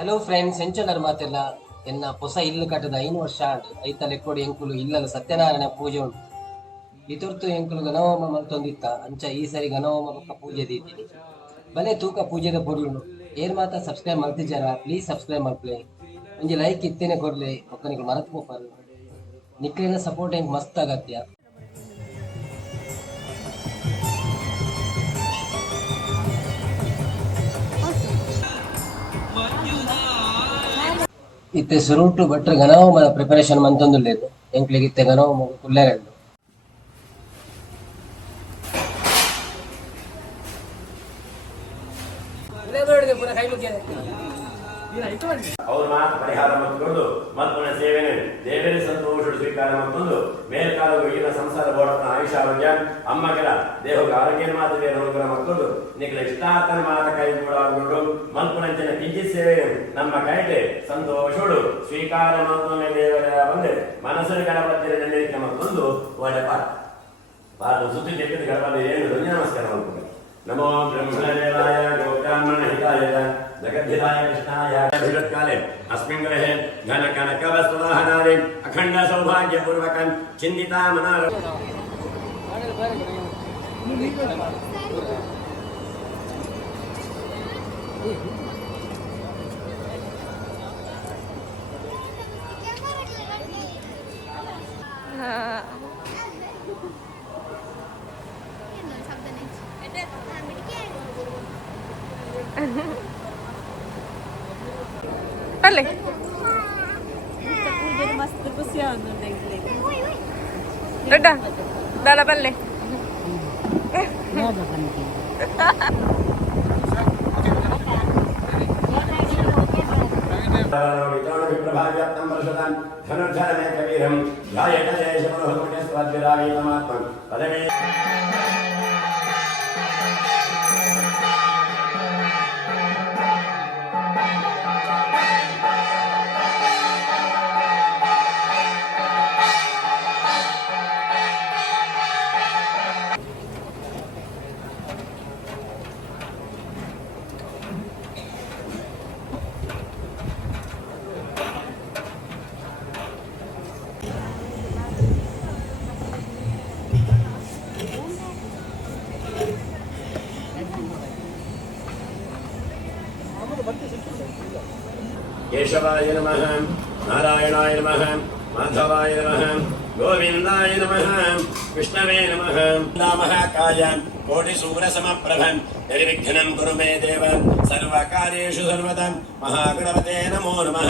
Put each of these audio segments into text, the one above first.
Hello friends ಎಂಚನರ್ ಮಾತೆಲ್ಲ ಎನ್ನ ಹೊಸ ಇಲ್ಲು ಕಟ್ಟದ 5 ವರ್ಷ ಆಂಡ್ ಐತ ಲೆಕ್ಕೋಡಿ ಎಂಕುಲು ಇಲ್ಲಲು ಸತ್ಯನಾರಾಯಣ ಪೂಜೆ ಉಂಟು ಬಿತುರ್ತು ಎಂಕುಲು ಗಣಹೋಮ ಮಲ್ತೊಂದಿತ್ತ ಅಂಚ ಈ ಸರಿ ಗಣಹೋಮ ಬೊಕ್ಕ ಪೂಜೆ ದೀತಿನಿ ಬಲೆ ತೂಕ ಪೂಜೆದ ಪೊರ್ಲುಂಡು ಏರ್ ಮಾತ ಸಬ್ಸ್ಕ್ರೈಬ್ ಮಲ್ತಿಜಾರ ಪ್ಲೀಸ್ ಸಬ್ಸ್ಕ್ರೈಬ್ ಮಲ್ಪಲೆ ಒಂಜಿ ಲೈಕ್ ಇತ್ತೇನೆ ಕೊಡ್ಲೆ ಒಕ್ಕನಿಗೆ ಮನತ್ ಪೋಪರು ನಿಕ್ಲಿನ ಸಪೋರ್ಟ್ ಹೆಂಗ್ ಮಸ್ತ್ ಅಗತ್ಯ. ಇತ್ತೆ ಸುರುಟು ಭಟ್ರು ಗಣಹೋಮದ ಪ್ರಿಪರೇಷನ್ ಮಂತೊಂದುಲ್ಲೆರ್ ಎಂಕ್ಲಿಗೆ ಇತ್ತೆ ಗಣಹೋಮ ಕುಲ್ಲೆರೆಂಡು ಅವ್ರ ಮಾತು ಪರಿಹಾರ ಮತ್ತೊಂದು ಮತ್ತೊಂದು ಸೇವೆನೆ ದೇವರ ಸಂತೋಷ ಸ್ವೀಕಾರ ಮತ್ತೊಂದು ಮೇಲ್ಕಾಲ ಈಗಿನ ಸಂಸಾರ ಬೋಡನ ಆಯುಷ ಆರೋಗ್ಯ ಅಮ್ಮಗಳ ದೇಹಕ್ಕೆ ಆರೋಗ್ಯ ಮಾತು ಅನುಗ್ರಹ ಮತ್ತೊಂದು ನಿಖಿಲ ಇಷ್ಟಾರ್ಥನ ಮಾತ ಕೈ ಕೂಡ ಮಲ್ಪುಣಂಚಿನ ಕಿಂಚಿತ್ ಸೇವೆ ನಮ್ಮ ಕೈಗೆ ಸಂತೋಷೋಡು ಸ್ವೀಕಾರ ಮತ್ತೊಂದು ದೇವರ ಬಂದು ಮನಸ್ಸಿನ ಗಣಪತಿಯ ನೆನಪಿಕೆ ಮತ್ತೊಂದು ಒಳ್ಳೆ ಪಾಠ ಸುದ್ದಿ ತೆಗೆದು ಗಣಪತಿ ಏನು ನಮಸ್ಕಾರ ಮಾಡ್ಕೊಂಡು ನಮೋ ಬ್ರಹ್ಮದೇವಾಯ ಗೋಬ್ರಾಹ್ಮಣ ಹಿತಾಯ ಜಗದ್ಧಿತಾಯ ಕೃಷ್ಣಾಯ ಭಿರತ್ಕಾಲೆ अस्मिन् ग्रहे घन कनक वस्त्रवाहनानि अखण्ड सौभाग्य पूर्वकं चिन्तिता मनार Bale. Udah, dala bale. केशवाय नमः नारायणाय नमः माधवाय नमः गोविन्दाय नमः विष्णवे नमः नामः काय कोटिसूर्यसमप्रभं निर्विघ्नं कुरु मे देव सर्वकार्येषु सर्वदा महागणपते नमो नमः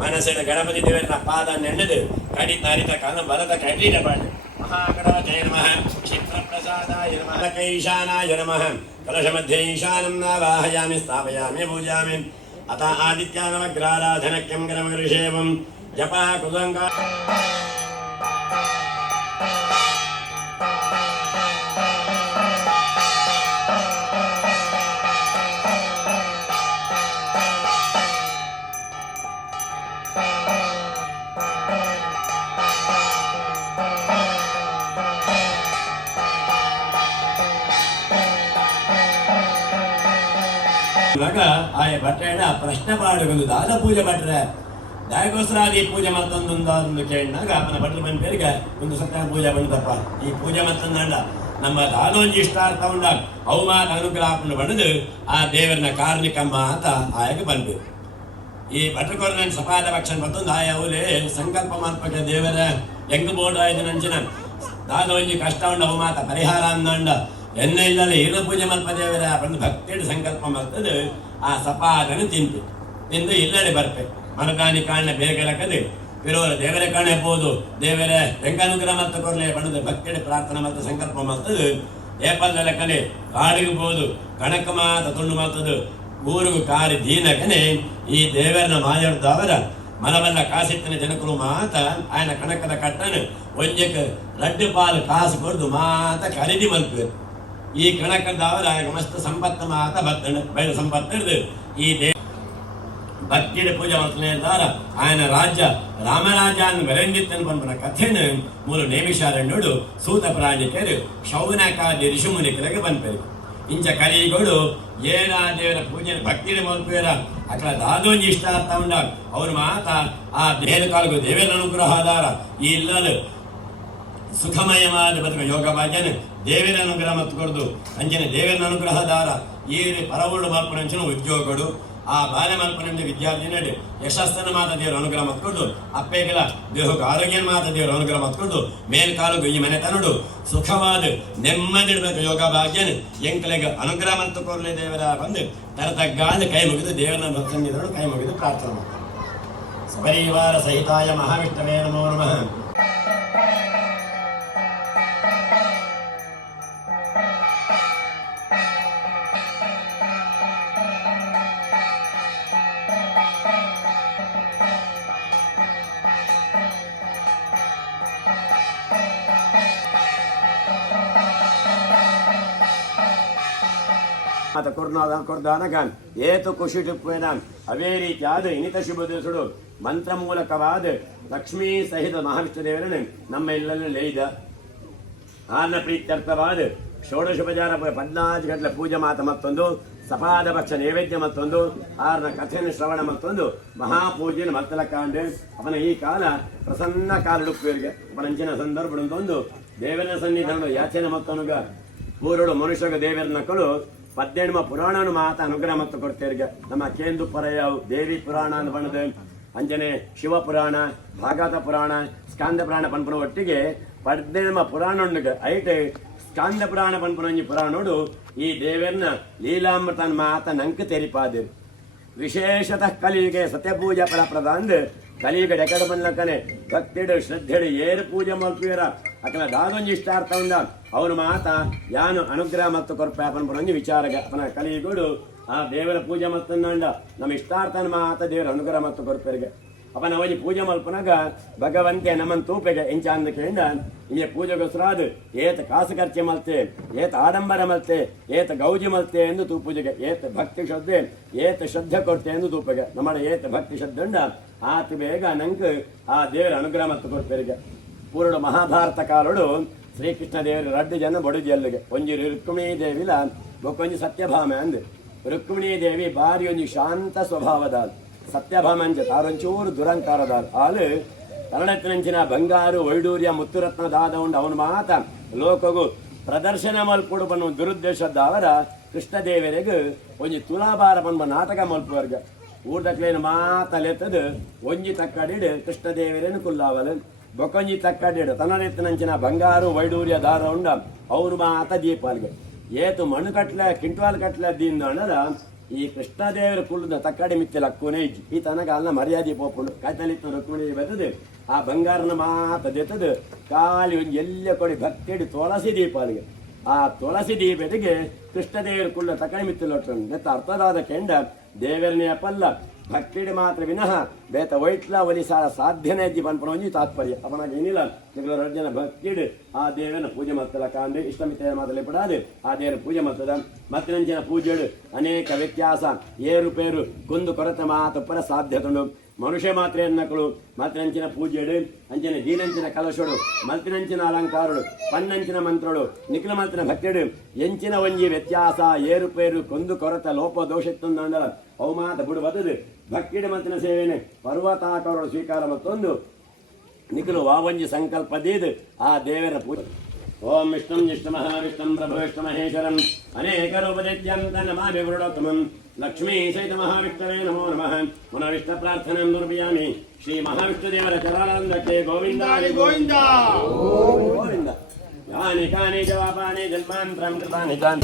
मनसिड गणपति देवरನ್ನ ಪಾದ ನೆನೆದು ಕಡಿ ತಾರಿತ ಕಾಲ ಬಲದ ಕಡಿನ ಪಾಡು महागणपते नमः क्षिप्रप्रसादाय नमः कैशानाय नमः कलशमध्ये ईशानं नावाहयामि स्थापयामि पूजामि अत आदित्यानवग्राराधनक्यं गणमऋषेवं जपा कुलंगा ಇವಾಗ ಆಯ ಭಟ್ರೇಣ ಪ್ರಶ್ನೆ ಮಾಡುವುದು ದಾದ ಪೂಜೆ ಭಟ್ರೆ ದಾಯಗೋಸ್ಕರಾದಿ ಪೂಜೆ ಮತ್ತೊಂದು ಕೇಳಿದಾಗ ಅಪ್ಪನ ಭಟ್ರ ಮನೆ പേರಿಗೆ ಒಂದು ಸತ್ಯ ಪೂಜೆ ಬಂದಪ್ಪ ಈ ಪೂಜೆ ಮತ್ತೊಂದಂಡ ನಮ್ಮ ದಾನೊಂಜಿ ಇಷ್ಟಾರ್ಥ ಉಂಡ ಅವು ಮಾತ ಅನುಗ್ರಹವನ್ನು ಬಣ್ಣದು ಆ ದೇವರನ್ನ ಕಾರ್ಣಿಕಮ್ಮ ಅಂತ ಆಯಗೆ ಬಂದ್ಬೇಕು ಈ ಭಟ್ರಕೊರ್ನ ಸಪಾದ ಭಕ್ಷಣ ಮತ್ತೊಂದು ಆಯ ಅವಲೇ ಸಂಕಲ್ಪ ಮಾರ್ಪಕ ದೇವರ ಹೆಂಗ ಬೋರ್ಡ್ ಆಯ್ತು ನಂಚಿನ ದಾನೊಂಜಿ ಕಷ್ಟ ಉಂಡ ಅವು ಮಾತ ಪರಿಹಾರ ಅಂದಂಡ ಎನ್ನ ಇಲ್ಲದೆ ಇರು ಪೂಜೆ ಮಲ್ಪ ದೇವರ ಬಂದು ಭಕ್ತಿಯ ಸಂಕಲ್ಪ ಮಾಡ್ತದೆ ಆ ಸಪಾದನ್ನು ತಿಂದು ಇಲ್ಲಡೆ ಬರ್ಪೆ ಮನದಾನಿ ಕಾರಣ ಬೇಗಲಕ್ಕದೆ ಇರೋರ ದೇವರ ಕಾರಣ ಇರ್ಬೋದು ದೇವರ ಹೆಂಗಾನುಗ್ರಹ ಮತ್ತು ಕೊರಲೆ ಬಣ್ಣದ ಭಕ್ತಿಯ ಪ್ರಾರ್ಥನೆ ಮತ್ತು ಸಂಕಲ್ಪ ಮಾಡ್ತದೆ ಏಪಲ್ ಲೆಕ್ಕನೆ ಕಾಡಿಗೆ ಬೋದು ಕಣಕ ಮಾತ ತುಂಡು ಮಾಡ್ತದೆ ಊರಿಗೂ ಕಾರಿ ದೀನಕನೆ ಈ ದೇವರನ್ನ ಮಾತಾಡ್ದವರ ಮನವಲ್ಲ ಕಾಸಿತ್ತಿನ ಜನಕರು ಮಾತ ಆಯನ ಕಣಕದ ಕಟ್ಟನು ಒಂಜಕ್ಕೆ ಲಡ್ಡು ಪಾಲು ಕಾಸು ಕೊಡ್ದು ಮಾತ ಖರೀದಿ ಮಲ್ಪೇರು ಈ ಕಣಕದವರ ಮಸ್ತ್ ಸಂಪತ್ತು ಮಾತ ಬರ್ತಣ ಬಯಲು ಸಂಪತ್ತು ಹಿಡಿದು ಈ ಭಕ್ತಿಯ ಪೂಜೆ ಮಾಡ್ತಾನೆ ಅಂತಾರ ఆయన ರಾಜ್ಯ ರಾಮರಾಜ್ಯಾన్ని వెలండిత్తని పంపిన కథను మూడు ನೇಮಿಷಾರಣ್ಣೋಡು ಸೂತ ಪ್ರಾಣಿಕರು ಶೌನಕಾದಿ ಋಷಿಮುನಿಕರಿಗೆ ಬಂದರು ಇಂಚ ಕಲಿಗೋಡು ಏನ ದೇವರ ಪೂಜೆ ಭಕ್ತಿಯ ಮಲ್ಪೇರ అట్లా దాదోంజి ఇష్ట అర్థ ఉండాలి ಅವ್ರ ಮಾತ ಆ ದೇಹ ಕಾಲಗೂ ದೇವರ ಅನುಗ್ರಹ ಆಧಾರ ಈ ಇಲ್ಲಲು ಸುಖಮಯವಾದ ಬದುಕ ಯೋಗ ಭಾಗ್ಯನ ದೇವರ ಅನುಗ್ರಹ ಮತ್ತು ಕೊಡ್ದು ಅಂಚನೆ ದೇವರ ಅನುಗ್ರಹ ದಾರ ಈ ಪರವಳು ಮಲ್ಪನಂಚಿನ ಉದ್ಯೋಗಗಳು ಆ ಬಾಲ್ಯ ಮಲ್ಪನ ವಿದ್ಯಾರ್ಥಿ ನಡೆ ಯಶಸ್ಸನ್ನು ಮಾತ ದೇವರು ಅನುಗ್ರಹ ಮತ್ಕೊಂಡು ಅಪ್ಪೆಗೆಲ್ಲ ದೇಹಕ್ಕೆ ಆರೋಗ್ಯ ಮಾತ ದೇವರು ಅನುಗ್ರಹ ಮತ್ಕೊಂಡು ಮೇಲ್ಕಾಲಗೂ ಈ ಮನೆ ತನ್ನಡು ಸುಖವಾದ ನೆಮ್ಮದಿಡ್ಬೇಕು ಯೋಗ ಭಾಗ್ಯನ ಎಂಕಲೆಗೆ ಅನುಗ್ರಹ ಮತ್ತು ಕೊರಲೆ ದೇವರ ಬಂದು ತರತಗ್ಗಾದ ಕೈ ಮುಗಿದು ದೇವರನ್ನ ಸನ್ನಿಧಿಗಳು ಕೈ ಮುಗಿದು ಪ್ರಾರ್ಥನೆ ಮಾಡ್ತಾರೆ. ಸಪರಿವಾರ ಸಹಿತಾಯ ಮಹಾವಿಷ್ಣವೇ ನಮೋ ನಮಃ. ಕೊರ್ದಾನಗಾನ್ ಏತು ಕುಶಿಟುಪ್ಪೇನಾನ್ ಅವೇ ರೀತಿಯಾದ ಇನಿತ ಶುಭ ದಿವಸಗಳು ಮಂತ್ರ ಮೂಲಕವಾದ ಲಕ್ಷ್ಮೀ ಸಹಿತ ಮಹಾವಿಷ್ಣು ದೇವರನ್ನು ನಮ್ಮ ಇಲ್ಲಲ್ಲಿ ಲೇಯ್ದ ಆರ್ನ ಪ್ರೀತ್ಯರ್ಥವಾದ ಷೋಡಶೋಪಚಾರ 14 ಗಂಟೆ ಪೂಜೆ ಮಾತ ಮತ್ತೊಂದು ಸಪಾದ ಪಕ್ಷ ನೈವೇದ್ಯ ಮತ್ತೊಂದು ಆರ್ನ ಕಥೆಯನ್ನು ಶ್ರವಣ ಮತ್ತೊಂದು ಮಹಾಪೂಜೆಯನ್ನು ಮತ್ತಲ ಕಾಂಡೆ ಅವನ ಈ ಕಾಲ ಪ್ರಸನ್ನ ಕಾಲುಡುಪ್ಪೇರಿಗೆ ಅವನಂಚಿನ ಸಂದರ್ಭದೊಂದು ದೇವರ ಸನ್ನಿಧಾನ ಯಾಚನೆ ಮತ್ತೊನುಗ ಪೂರ್ವಡು ಮನುಷ್ಯಗ ದೇವರ ನಕ್ಕಳು 18 ಪುರಾಣನು ಮಾತ ಅನುಗ್ರಹ ಮತ್ತು ಕೊಡ್ತೇರಿಗೆ ನಮ್ಮ ಕೇಂದು ಪರಯಾವು ದೇವಿ ಪುರಾಣ ಅಂತ ಬಣ್ಣದ ಅಂಜನೆ ಶಿವ ಪುರಾಣ ಭಾಗವತ ಪುರಾಣ ಸ್ಕಾಂದ ಪುರಾಣ ಪನ್ಪುನ ಒಟ್ಟಿಗೆ 18 ಪುರಾಣ ಐಟ್ ಸ್ಕಾಂದ ಪುರಾಣ ಪನ್ಪುನ ಪುರಾಣೋಡು ಈ ದೇವರನ್ನ ಲೀಲಾಮೃತನ ಮಾತ ನಂಕ ತೆರಿಪಾದಿರು ವಿಶೇಷತಃ ಕಲಿಯುಗೆ ಸತ್ಯಪೂಜಾ ಫಲಪ್ರದ ಅಂದು ಕಲಿಯುಗ ಡೆಕಡ ಬಂದ್ಲಕ್ಕನೆ ಭಕ್ತಿಡು ಶ್ರದ್ಧೆಡು ಏರು ಪೂಜೆ ಮಲ್ಪುವರ ಅಕಲ ದಾದೊಂಜಿ ಇಷ್ಟಾರ್ಥ ಉಂಡ ಅವನು ಮಾತ ಯಾನು ಅನುಗ್ರಹ ಮತ್ತು ಕೊರಪೆ ಅಪನ ವಿಚಾರಗ ಅಪನ ಕಲಿಯುಗೋಡು ಆ ದೇವರ ಪೂಜೆ ಮತ್ತಂಡ ನಮ್ಮ ಇಷ್ಟಾರ್ಥನ ಮಾತ ದೇವರ ಅನುಗ್ರಹ ಮತ್ತು ಕೊರಪೆರಿಗೆ ಅಪನ ಅವಜಿ ಪೂಜೆ ಮಲ್ಪನಾಗ ಭಗವಂತೆ ನಮ್ಮನ್ ತೂಪೆಗೆ ಎಂಚ ಅಂದ ಕೇಂಡ ಇಲ್ಲಿ ಪೂಜೆಗೋಸ್ಕರಾದ ಏತ ಕಾಸು ಖರ್ಚೆ ಮಲ್ತೆ ಏತ ಆಡಂಬರ ಮಲ್ತೆ ಏತ ಗೌಜಿ ಮಲ್ತೆ ಎಂದು ತೂಪೂಜೆಗೆ ಏತ ಭಕ್ತಿ ಶ್ರದ್ಧೆ ಏತ ಶ್ರದ್ಧೆ ಕೊಡ್ತೆ ಎಂದು ತೂಪೆಗೆ ನಮ್ಮ ಏತ ಭಕ್ತಿ ಶ್ರದ್ಧೆ ಉಂಡ ಆತ ಬೇಗ ನಂಕ ಆ ದೇವರ ಅನುಗ್ರಹ ಮತ್ತು ಕೊರಪೆರಿಗೆ ಪೂರ್ಣ ಮಹಾಭಾರತ ಕಾಲೋಡು ಶ್ರೀಕೃಷ್ಣ ದೇವರ 2 ಜನ ಬಡು ಜಲ್ಲಿಗೆ ಒಂಜಿ ರುಕ್ಮಿಣೀ ದೇವಿಲ ಬೊಕ್ಕೊಂಜಿ ಸತ್ಯಭಾಮೆ ಅಂದು ರುಕ್ಮಿಣೀ ದೇವಿ ಬಾರಿ ಒಂಜಿ ಶಾಂತ ಸ್ವಭಾವದ ಸತ್ಯಭಾಮ ಅಂಚ ತಾರೊಂಚೂರು ದುರಂಕಾರದ ಆಳು ಕನ್ನಡತ್ತಿನಂಚಿನ ಬಂಗಾರು ವೈಡೂರ್ಯ ಮುತ್ತುರತ್ನದಾದ ಉಂಡು ಅವನು ಮಾತ ಲೋಕಗು ಪ್ರದರ್ಶನ ಮಲ್ಪುಡು ಬನ್ನು ದುರುದ್ದೇಶದ ಅವರ ಕೃಷ್ಣದೇವರಿಗೆ ಒಂಜಿ ತುಲಾಭಾರ ಬನ್ನುವ ನಾಟಕ ಮಲ್ಪುವರ್ಗ ಊಟಕ್ಲೇನು ಮಾತಲೆತ್ತದು ಒಂಜಿ ತಕ್ಕಡಿಡು ಕೃಷ್ಣದೇವರೇನು ಕುಲ್ಲಾವಲು ಬೊಕೊಂಜಿ ತಕ್ಕಡಿಡು ತನ್ನಡೆತ್ತಿನಂಚಿನ ಬಂಗಾರು ವೈಡೂರ್ಯ ದಾರ ಉಂಡ ಅವ್ರು ಮಾತ ದೀಪಾಲ್ಗೆ ಏತು ಮಣ್ಣು ಕಟ್ಲೆ ಕಿಂಟ್ವಾಲ್ ಕಟ್ಲೆ ದಿಂದ ಈ ಕೃಷ್ಣದೇವರ ಕುಲ್ಲದ ತಕ್ಕಡಿ ಮಿತ್ತಿಲ ಅಕ್ಕುನೇ ಇಜ್ಜಿ ಈ ತನಕ ಅಲ್ಲ ಮರ್ಯಾದೆ ಪೋಪುಂಡು ಕಾಯ್ತಲಿತ್ತು ರುಕ್ಮಿಣಿ ಬರ್ತದೆ ಆ ಬಂಗಾರನ ಮಾತ ದೆತ್ತದು ಖಾಲಿ ಒಂದು ಎಲ್ಲ ಕೊಡಿ ಭಕ್ತಿಡಿ ತುಳಸಿ ದೀಪಾಲಿಗೆ ಆ ತುಳಸಿ ದೀಪದಿಗೆ ಕೃಷ್ಣದೇವರ ಕುಲ್ಲ ತಕ್ಕಡಿ ಮಿತ್ತಿಲೊಟ್ಟು ನೆತ್ತ ಅರ್ಥದಾದ ಕೆಂಡ ದೇವರನೇ ಅಪ್ಪಲ್ಲ ಭಕ್ತಿಡಿ ಮಾತ್ರ ವಿನಃ ಬೇತ ವೈಟ್ಲ ಒಲಿಸಾರ ಸಾಧ್ಯನೇ ಇದ್ದಿ ಪನ್ಪಣಿ ತಾತ್ಪರ್ಯ ಅವನಾಗ ಏನಿಲ್ಲ ನಿಗಳ 2 ಜನ ಭಕ್ತಿಡು ಆ ದೇವನ ಪೂಜೆ ಮತ್ತಲ ಕಾಂಡೆ ಇಷ್ಟಮಿತ ಮಾತಲೆ ಪಡಾದೆ ಆ ದೇವರ ಪೂಜೆ ಮತ್ತದ ಮತ್ತಿನ ಪೂಜೆಡು ಅನೇಕ ವ್ಯತ್ಯಾಸ ಏರುಪೇರು ಕುಂದು ಕೊರತೆ ಮಾತಪ್ಪರ ಸಾಧ್ಯತುಂಡು ಮನುಷ್ಯ ಮಾತ್ರ ಎನ್ನಕಳು ಮತ್ತಿನಂಚಿನ ಪೂಜೆಡು ಅಂಚಿನ ದೀನಂಚಿನ ಕಲಶೋಡು ಮತ್ತಿನಂಚಿನ ಅಲಂಕಾರಡು ಪನ್ನಂಚಿನ ಮಂತ್ರಳು ನಿಖಿಲ ಮತ್ತಿನ ಭಕ್ತಿಡು ಎಂಚಿನ ಒಂಜಿ ವ್ಯತ್ಯಾಸ ಏರುಪೇರು ಕುಂದು ಕೊರತೆ ಲೋಪ ದೋಷಿತ್ತುಂಡ ಅವು ಮಾತ ಬಿಡು ಬದದು ಭಕ್ತಿಡು ಮತ್ತಿನ ಸೇವೆನೆ ಪರ್ವತಾಕಾರಳು ಸ್ವೀಕಾರ ಮತ್ತೊಂದು ನಿಖಿಲು ವಾವಂಜಿ ಸಂಕಲ್ಪದೀದು ಆ ದೇವರ ಪೂಜೆ ಓಂ ವಿಷ್ಣುಂ ವಿಷ್ಣು ಮಹಾವಿಷ್ಣುಂ ಪ್ರಭು ವಿಷ್ಣು ಮಹೇಶ್ವರಂ ಅನೇಕ ರೂಪದಿತ್ಯಂ ತನ್ನಮಾಮಿ ವರುಡೋತ್ತಮಂ ಲಕ್ಷ್ಮೀ ಸಹಿತ ಮಹಾವಿಷ್ಣವೇ ನಮೋ ನಮಃ ಪುನಃ ವಿಷ್ಣು ಪ್ರಾರ್ಥನೆಂ ದುರ್ಬಿಯಾಮಿ ಶ್ರೀ ಮಹಾವಿಷ್ಣು ದೇವರ ಚರಣಾನಂದಕ್ಕೆ ಗೋವಿಂದಾರಿ ಗೋವಿಂದ ಗೋವಿಂದ ಯಾನಿ ಕಾನಿ ಜವಾಪಾನಿ ಜನ್ಮಾಂತರಂ ಕೃತಾನಿ ಜಾನ್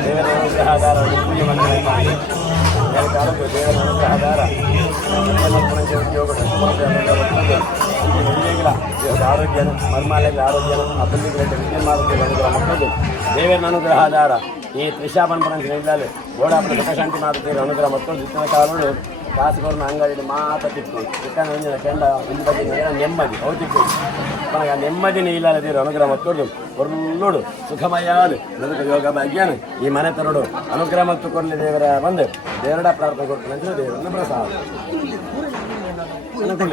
ದೇವರ ಅನುಗ್ರಹಾಧಾರ ಪೂಜೆ ಮಾಡಿ ಕಾಲಕ್ಕೆ ದೇವರ ಅನುಗ್ರಹಾಧಾರ ಆರೋಗ್ಯ ಮರ್ಮಾಲಯದ ಆರೋಗ್ಯ ಅಬ್ಬಲಿಗಳಿಗೆ ವಿಜಯ ಮಾಡುತ್ತೆ ಅನುಗ್ರಹ ಮಕ್ಕಳು ದೇವರ ಅನುಗ್ರಹಾಧಾರ ಈ ತ್ರಿಶಾಪನ್ ಪರಂಜಿ ಇಲ್ಲದೆ ಗೋಡಾಪುರ ಸುಖಶಾಂತಿ ಮಾಡುತ್ತೀರಿ ಅನುಗ್ರಹ ಮಕ್ಕಳು ಇತ್ತಿನ ಕಾಲಗಳು ಕಾಸುಗಳನ್ನು ಅಂಗಡಿ ಮಾತ್ರ ತಿಕ್ಕೊಂಡು ಚಿಕ್ಕನ ಒಂದಿನ ಕೆಂಡ ಇಲ್ಲಿ ಬಗ್ಗೆ ನೆಮ್ಮದಿ ಹೌದಿತ್ತು ನನಗೆ ಆ ನೆಮ್ಮದಿನೇ ಇಲ್ಲದೆ ದೇವರು ಅನುಗ್ರಹ ಮತ್ತೊಂದು ಒರ್ಲೋಡು ಸುಖಮಯಾದು ನನಗೆ ಯೋಗ ಭಾಗ್ಯನು ಈ ಮನೆ ತರೋಡು ಅನುಗ್ರಹ ಮತ್ತು ಕೊರಲಿ ದೇವರ ಬಂದು ದೇವರ ಪ್ರಾರ್ಥನೆ ಕೊಡ್ತೀನಿ ಅಂತ ದೇವರನ್ನ ಪ್ರಸಾದ ಅನುಕೂಲ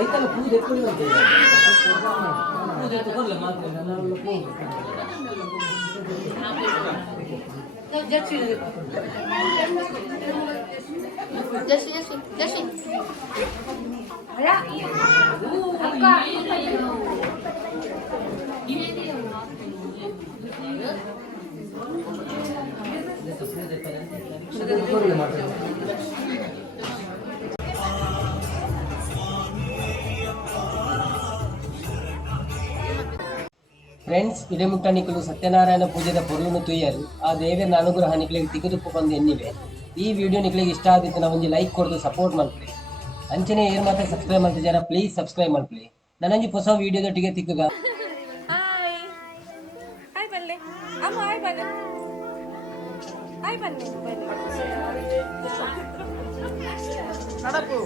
ಐತಲ್ಲ ಪೂಜೆ ಪೂಜೆ ತಗೊಳ್ಳ ಮಾತ್ರ Jesse. ಫ್ರೆಂಡ್ಸ್ ಇಡೆಮುಟ್ಟ ನಿಖಲು ಸತ್ಯನಾರಾಯಣ ಪೂಜೆದ ಪೊರ್ಲುನು ತುಯ್ಯರು ಆ ದೇವರ ಅನುಗ್ರಹ ನಿಖಲಿಗೆ ತಿಗುದುಪ್ಪು ಬಂದು ಎನ್ನಿವೆ ಈ ವಿಡಿಯೋ ನಿಖಲಿಗೆ ಇಷ್ಟ ಆದಿತ್ತು ನಾವು ಒಂದು ಲೈಕ್ ಕೊಡ್ದು ಸಪೋರ್ಟ್ ಮಾಡ್ತೀವಿ ಅಂಚನೆ ಏರ್ ಮಾತ್ರ ಸಬ್ಸ್ಕ್ರೈಬ್ ಮಾಡ್ತೀವಿ ಜನ ಪ್ಲೀಸ್ ಸಬ್ಸ್ಕ್ರೈಬ್ ಮಾಡ್ತೀವಿ ನನಂಜಿ ಹೊಸ ವಿಡಿಯೋದೊಟ್ಟಿಗೆ ತಿಕ್ಕುಗ ಹಾಯ್ ಬಲ್ಲೆ ಅಮ್ಮ ಹಾಯ್ ಬಲ್ಲೆ ಹಾಯ್ ಬಲ್ಲೆ ನಡಪು